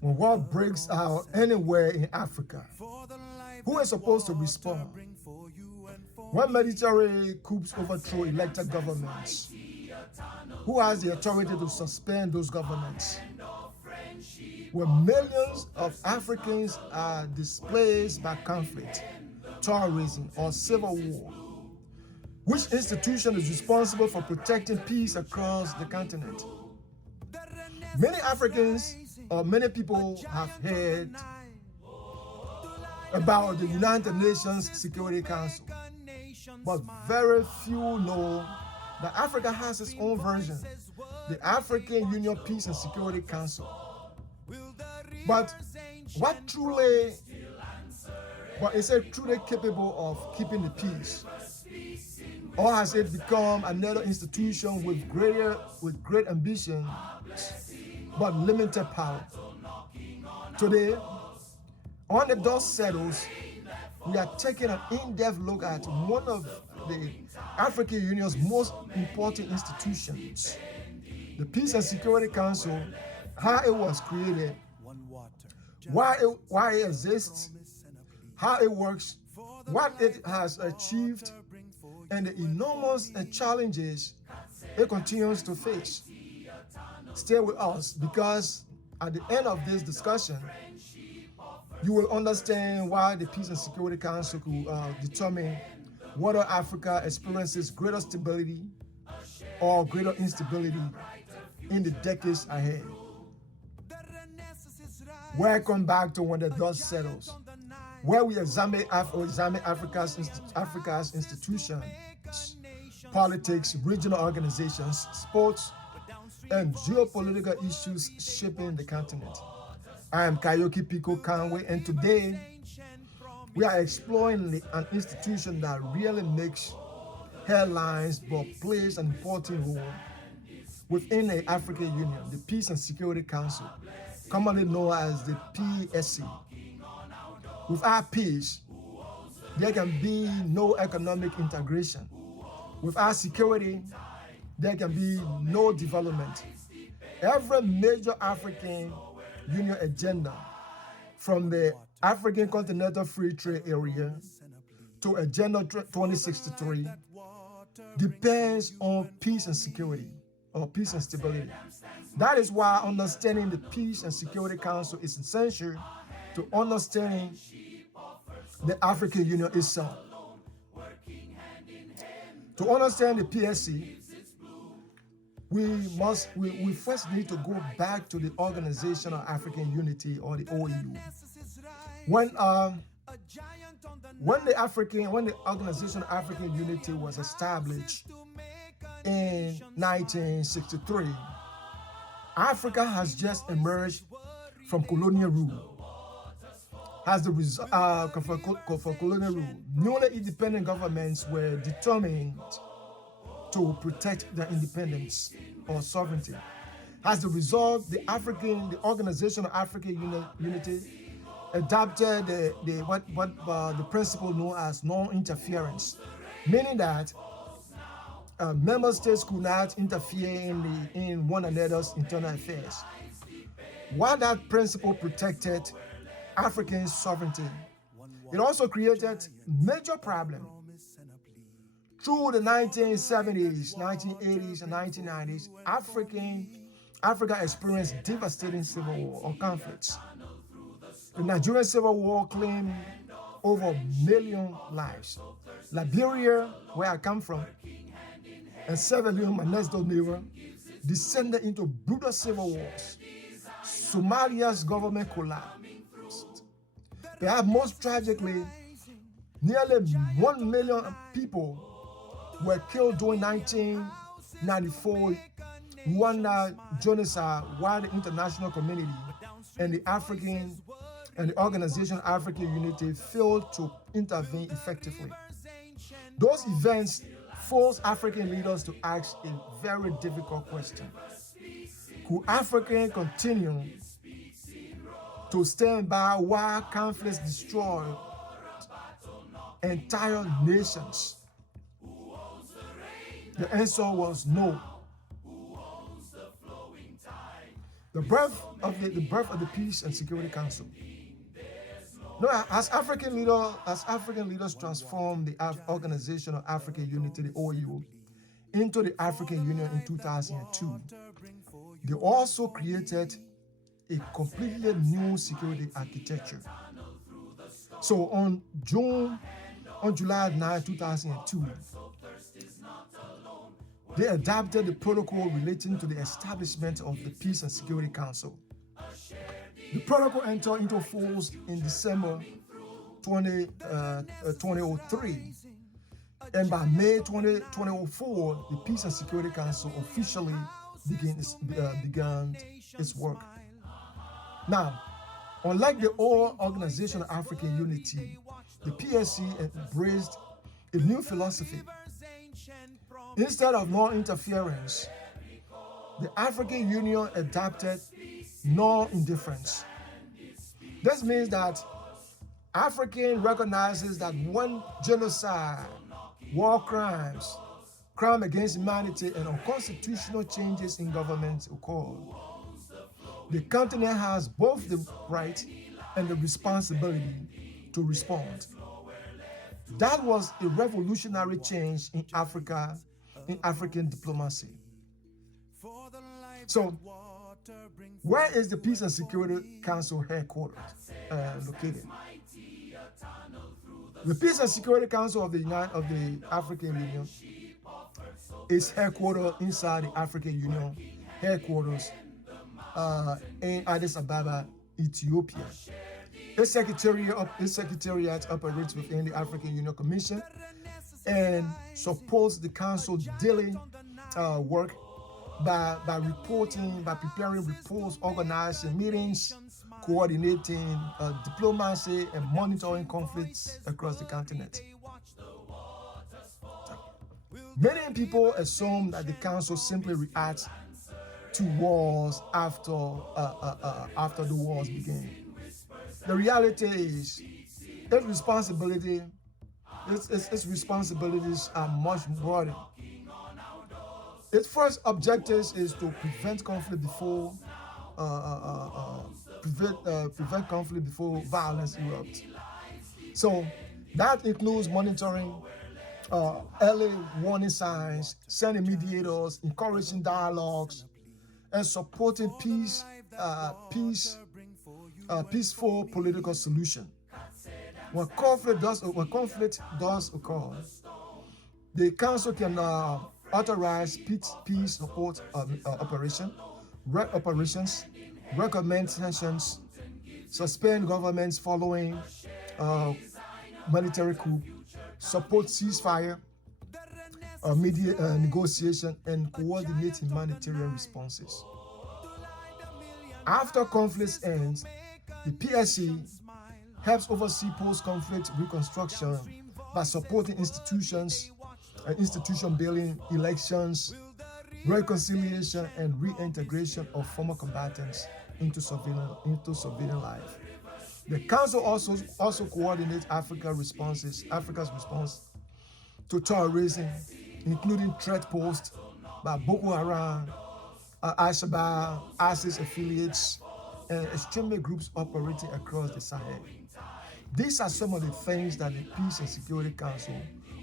When war breaks out anywhere in Africa, who is supposed to respond? When military coups overthrow elected governments, who has the authority to suspend those governments? When millions of Africans are displaced by conflict, terrorism, or civil war, which institution is responsible for protecting peace across the continent? Many Africans or many people have heard about the United Nations Security Council, but very few know that Africa has its own version, the African Union Peace and Security Council. But is it truly capable of keeping the peace? Or has it become another institution with great ambition but limited power? Today, on the dust settles, we are taking an in-depth look at one of the African Union's most important institutions, the Peace and Security Council, how it was created, why it exists, how it works, what it has achieved, and the enormous challenges it continues to face. Stay with us, because at the end of this discussion, you will understand why the Peace and Security Council could determine whether Africa experiences greater stability or greater instability in the decades ahead. Welcome back to When the Dust Settles, where we examine Africa's institutions, politics, regional organizations, sports, and geopolitical issues shaping the continent. I am Karyokie Peeco Conway, and today we are exploring an institution that really makes headlines but plays an important role within the African Union, the Peace and Security Council, commonly known as the PSC. Without peace, there can be no economic integration. Without security, there can be no development. Every major African Union agenda, from the African Continental Free Trade Area to Agenda 2063, depends on peace and security, or peace and stability. That is why understanding the Peace and Security Council is essential to understanding the African Union itself. To understand the PSC, we first need to go back to the Organization of African Unity, or the OAU. When the Organization of African Unity was established in 1963, Africa has just emerged from colonial rule. Newly independent governments were determined to protect their independence or sovereignty. As a result, the Organization of African Unity adopted the principle known as non-interference, meaning that member states could not interfere in one another's internal affairs. While that principle protected African sovereignty, it also created major problems. Through the 1970s, 1980s, and 1990s, Africa experienced devastating civil war or conflicts. The Nigerian Civil War claimed over 1 million lives. Liberia, where I come from, and Sierra Leone, my next door neighbor, descended into brutal civil wars. Somalia's government collapsed. Perhaps most tragically, nearly 1 million people were killed during 1994 Rwanda genocide, while the international community and the Organization of African Unity failed to intervene effectively. Those events forced African leaders to ask a very difficult question. Could Africa continue to stand by while conflicts destroy entire nations? The answer was no. The birth of the Peace and Security Council. No, as African leaders transformed the Organization of African Unity, the OAU, into the African Union in 2002, they also created a completely new security architecture. So on July 9, 2002, they adopted the protocol relating to the establishment of the Peace and Security Council. The protocol entered into force in December 2003, and by May 2004, the Peace and Security Council officially began its work. Now, unlike the old Organization of African Unity, the PSC embraced a new philosophy. Instead of non-interference, the African Union adopted non-indifference. This means that African recognizes that when genocide, war crimes, crime against humanity, and unconstitutional changes in government occur, the continent has both the right and the responsibility to respond. That was a revolutionary change in Africa, in African diplomacy. So, where is the Peace and Security Council headquarters located? The Peace and Security Council of the African Union is headquartered inside the African Union headquarters in Addis Ababa, Ethiopia. Its secretariat operates within the African Union Commission and supports the Council's daily work by preparing reports, organizing meetings, coordinating diplomacy, and monitoring conflicts across the continent. Many people assume that the Council simply reacts to wars after the wars begin. The reality is, its responsibilities are much broader. Its first objective is to prevent conflict before violence erupts. So that includes monitoring early warning signs, sending mediators, encouraging dialogues, and supporting peaceful political solution. When conflict does occur, the Council can authorize peace support operations, recommend sanctions, suspend governments following military coup, support ceasefire, negotiation, and coordinate humanitarian responses. After conflict ends, the PSC helps oversee post-conflict reconstruction by supporting institution building, elections, reconciliation, and reintegration of former combatants into civilian life. The Council also coordinates Africa's response to terrorism, including threat posed by Boko Haram, Al-Shabaab, ISIS affiliates, and extremist groups operating across the Sahel. These are some of the things that the Peace and Security Council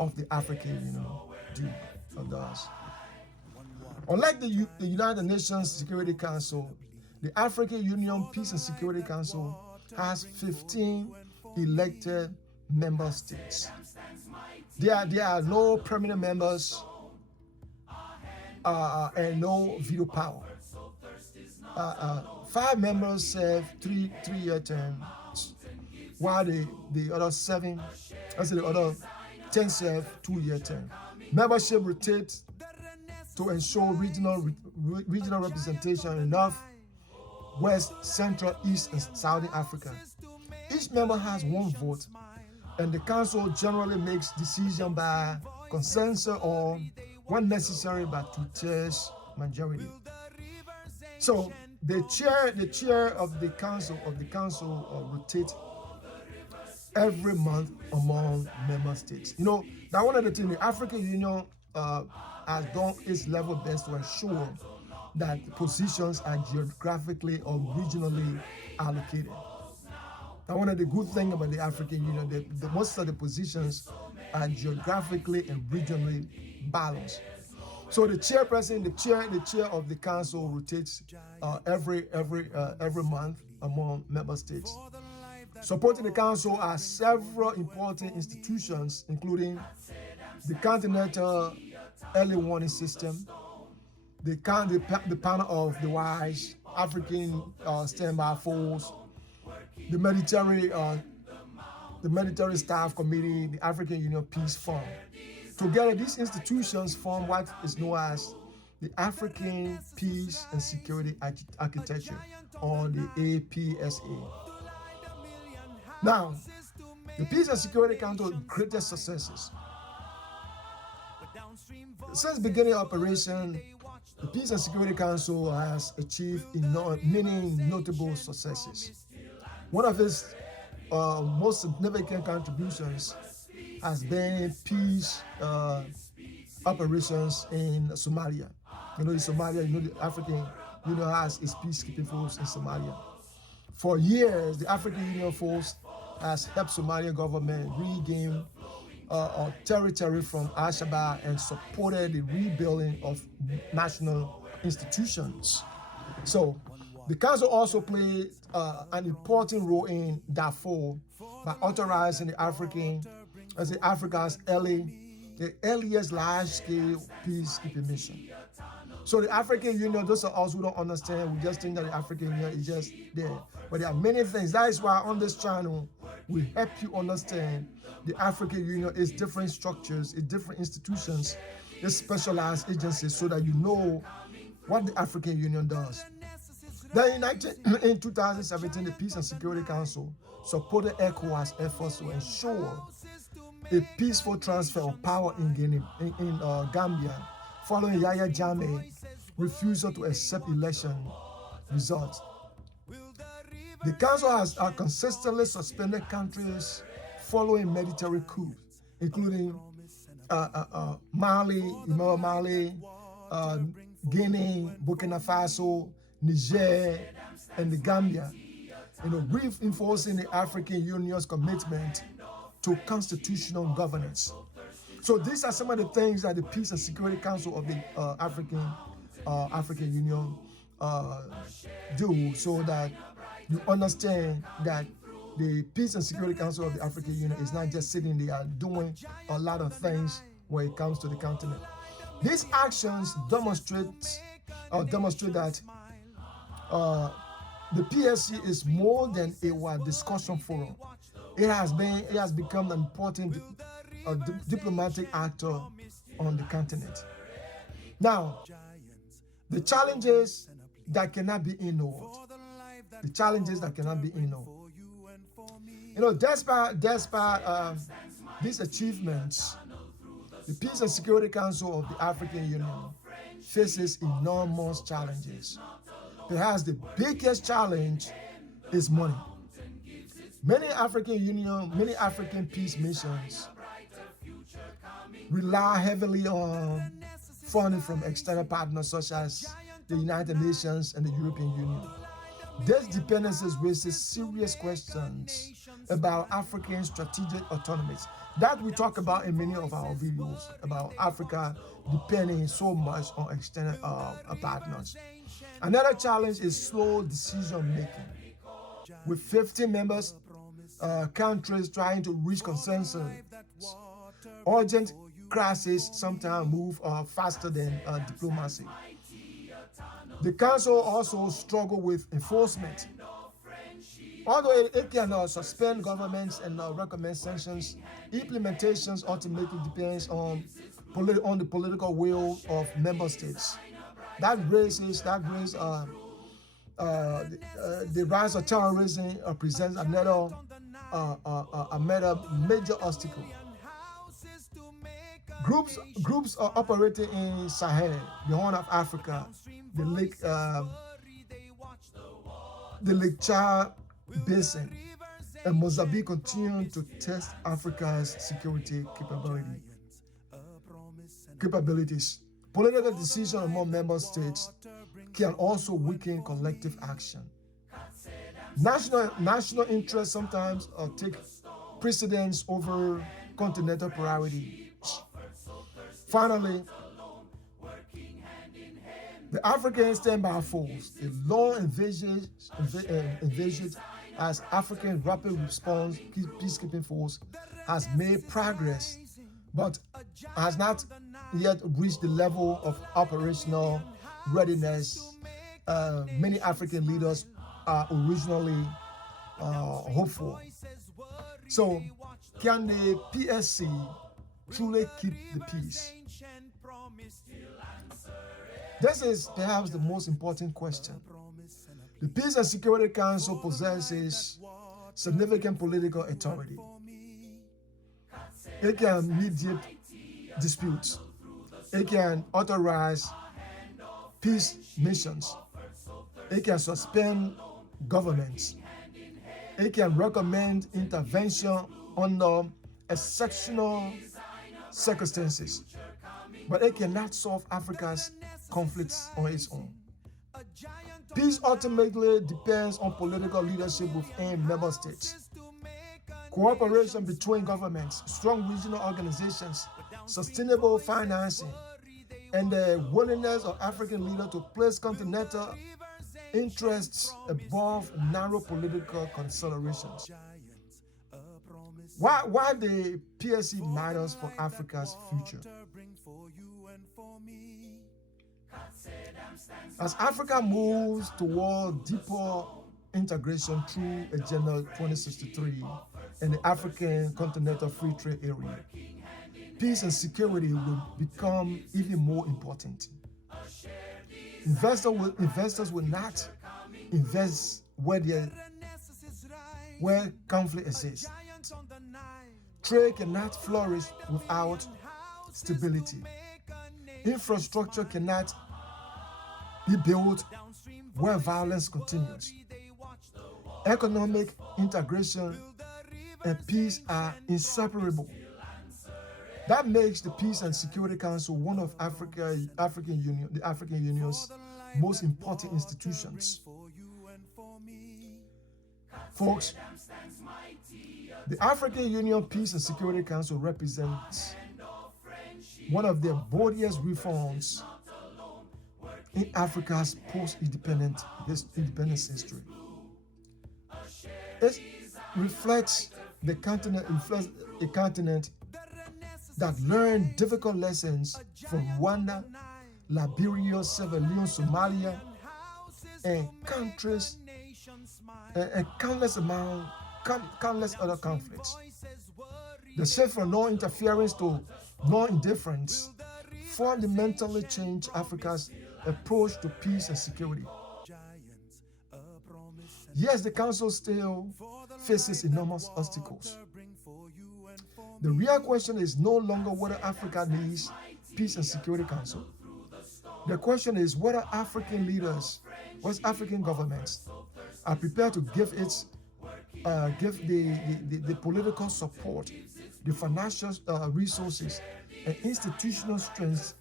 of the African Union does. Unlike the United Nations Security Council, the African Union Peace and Security Council has 15 elected member states. There are no permanent members and no veto power. 5 members serve three-year terms, while the other 10 serve 2-year terms. Membership rotates to ensure regional representation in North, West, Central, East, and Southern Africa. Each member has 1 vote, and the Council generally makes decisions by consensus or, when necessary, by 2/3 majority. So the chair of the council rotates every month among member states. Now one of the things the African Union has done its level best to ensure that positions are geographically or regionally allocated. Now, one of the good things about the African Union, that most of the positions are geographically and regionally balanced. So the chairperson, the chair of the council rotates every month among member states. Supporting the council are several important institutions, including the Continental Early Warning System, the Panel of the Wise, African Standby Force, the Military Staff Committee, the African Union Peace Fund. Together, these institutions form what is known as the African Peace and Security Architecture, or the APSA. Now, the Peace and Security Council's greatest successes. Since beginning operation, the Peace and Security Council has achieved many notable successes. One of its most significant contributions has been peace operations in Somalia. In Somalia, the African Union has its peacekeeping force in Somalia. For years, the African Union force has helped Somalian government regain territory from Al-Shabaab and supported the rebuilding of national institutions. So the council also played an important role in Darfur by authorizing Africa's earliest large-scale peacekeeping mission. So the African Union, those of us who don't understand, we just think that the African Union is just there. But there are many things. That is why on this channel, we help you understand the African Union, its different structures, its different institutions, its specialized agencies, so that you know what the African Union does. Then in 2017, the Peace and Security Council supported ECOWAS efforts to ensure a peaceful transfer of power in Gambia, following Yahya Jammeh's refusal to accept election results. The council has consistently suspended countries following military coups, including Mali, Guinea, Burkina Faso, Niger, and the Gambia, reinforcing the African Union's commitment to constitutional governance. So these are some of the things that the Peace and Security Council of the African Union do, so that you understand that the Peace and Security Council of the African Union is not just sitting there doing a lot of things when it comes to the continent. These actions demonstrate that the PSC is more than a discussion forum. It has become an important diplomatic actor on the continent. Now, the challenges that cannot be ignored. Despite these achievements, the Peace and Security Council of the African Union faces enormous challenges. Perhaps the biggest challenge is money. Many African peace missions rely heavily on funding from external partners such as the United Nations and the European Union. This dependency raises serious questions about African strategic autonomy that we talk about in many of our videos about Africa depending so much on external partners. Another challenge is slow decision making. With 50 members countries trying to reach consensus, urgent crises sometimes move faster than diplomacy. The council also struggles with enforcement. Although it can suspend governments and recommend sanctions, implementations ultimately depends on the political will of member states. The rise of terrorism presents another major obstacle. Groups are operating in Sahel, the Horn of Africa, the Lake Chad Basin, and Mozambique continue to test Africa's security capabilities. Political decisions among member states can also weaken collective action. National interests sometimes take precedence over continental priorities. Finally, the African standby force, a long envisaged as African Rapid Response Peacekeeping Force, has made progress, but has not yet reached the level of operational readiness many African leaders are originally hopeful. So, can the PSC truly keep the peace? This is perhaps the most important question. The Peace and Security Council possesses significant political authority. It can mediate disputes. It can authorize peace missions. It can suspend governments. It can recommend intervention under exceptional circumstances. But it cannot solve Africa's conflicts on its own. Peace ultimately depends on political leadership within member states, cooperation between governments, strong regional organizations, sustainable financing, and the willingness of African leaders to place continental interests above narrow political considerations. Why the PSC matters for Africa's future? As Africa moves toward deeper integration through Agenda 2063 and the African Continental Free Trade Area, peace and security will become even more important. Investors will not invest where conflict exists. Trade cannot flourish without stability. Infrastructure cannot be built where violence continues. Economic integration and peace are inseparable. That makes the Peace and Security Council one of the African Union's most important institutions. Folks, the African Union Peace and Security Council represents one of the boldest reforms in Africa's post-independence history. It reflects a continent that learned difficult lessons from Rwanda, Liberia, Sierra Leone, Somalia, and countless other conflicts. The shift from non-interference to non-indifference fundamentally changed Africa's approach to peace and security. Yes, the Council still faces enormous obstacles. The real question is no longer whether Africa needs Peace and Security Council. The question is whether African leaders, African governments, are prepared to give the political support, the financial resources, and institutional strength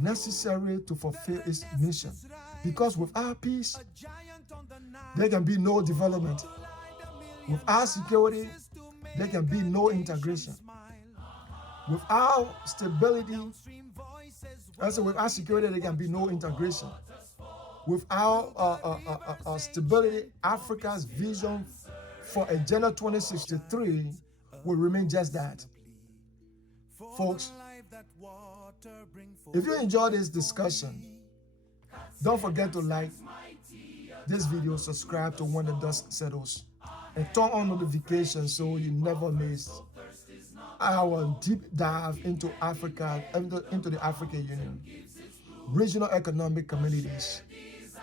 necessary to fulfill its mission. Because without peace, there can be no development. Without security, there can be no integration. Without stability, without security, there can be no integration. Without stability, Africa's vision for Agenda 2063 will remain just that. Folks, if you enjoyed this discussion, don't forget to like this video, subscribe to When the Dust Settles, and turn on notifications so you never miss our deep dive into Africa, into the African Union, regional economic communities,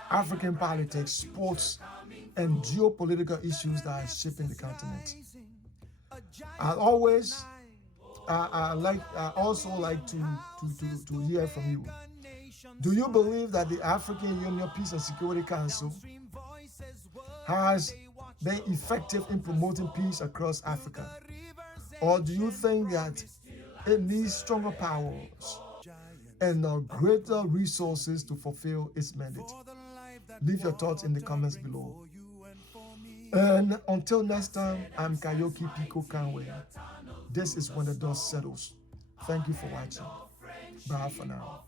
African politics, sports, and geopolitical issues that are shaping the continent. I also like to hear from you. Do you believe that the African Union Peace and Security Council has been effective in promoting peace across Africa? Or do you think that it needs stronger powers and greater resources to fulfill its mandate. Leave your thoughts in the comments below. And until next time, I'm Karyokie Peeco Conway. This is When the Dust Settles. Thank you for watching. Bye for now.